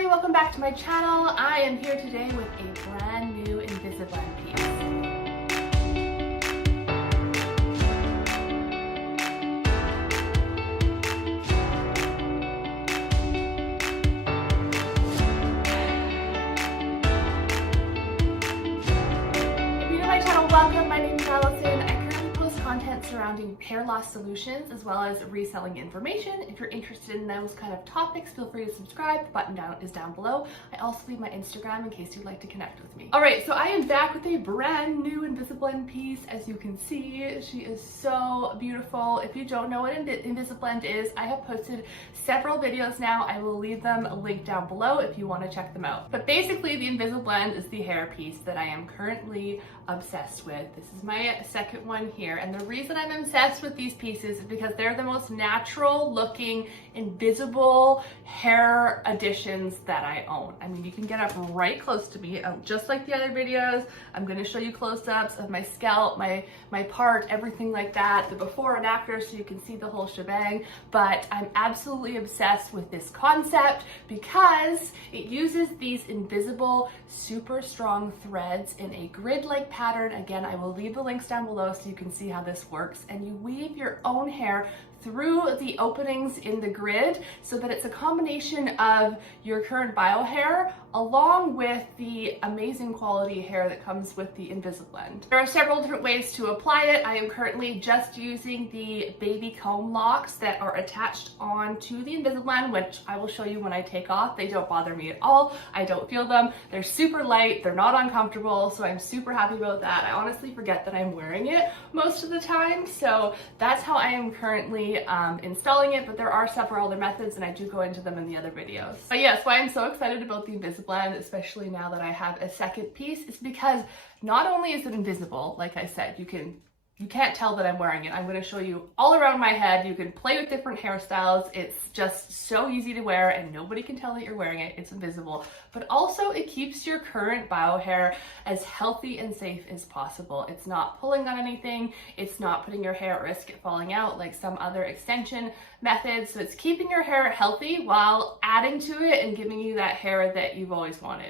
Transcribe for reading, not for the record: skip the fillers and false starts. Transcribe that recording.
Hi, welcome back to my channel. I am here today with a brand new InvisaBlend piece. If you're new to my channel, welcome. My name is Allison. I currently post content surrounding hair loss solutions as well as reselling information. If you're interested in those kind of topics, feel free to subscribe. The button is down below. I also leave my Instagram in case you'd like to connect with me. All right, so I am back with a brand new InvisaBlend piece. As you can see, she is so beautiful. If you don't know what InvisaBlend is, I have posted several videos now. I will leave them linked down below if you want to check them out. But basically, the InvisaBlend is the hair piece that I am currently obsessed with. This is my second one here, and the reason I'm obsessed with these pieces is because they're the most natural looking invisible hair additions that I own. I mean, you can get up right close to me, just like the other videos. I'm going to show you close-ups of my scalp, my part, everything like that, the before and after, so you can see the whole shebang. But I'm absolutely obsessed with this concept because it uses these invisible, super strong threads in a grid-like pattern. Again, I will leave the links down below so you can see how this works. And you weave your own hair through the openings in the grid so that it's a combination of your current bio hair along with the amazing quality hair that comes with the InvisaBlend. There are several different ways to apply it. I am currently just using the baby comb locks that are attached onto the InvisaBlend, which I will show you when I take off. They don't bother me at all. I don't feel them. They're super light. They're not uncomfortable, so I'm super happy about that. I honestly forget that I'm wearing it most of the time, so that's how I am currently installing it, but there are several other methods and I do go into them in the other videos. But yes, why I'm so excited about the InvisaBlend, especially now that I have a second piece, is because not only is it invisible, like I said, you can't tell that I'm wearing it. I'm going to show you all around my head. You can play with different hairstyles. It's just so easy to wear and nobody can tell that you're wearing it. It's invisible. But also it keeps your current bio hair as healthy and safe as possible. It's not pulling on anything. It's not putting your hair at risk of falling out like some other extension methods. So it's keeping your hair healthy while adding to it and giving you that hair that you've always wanted.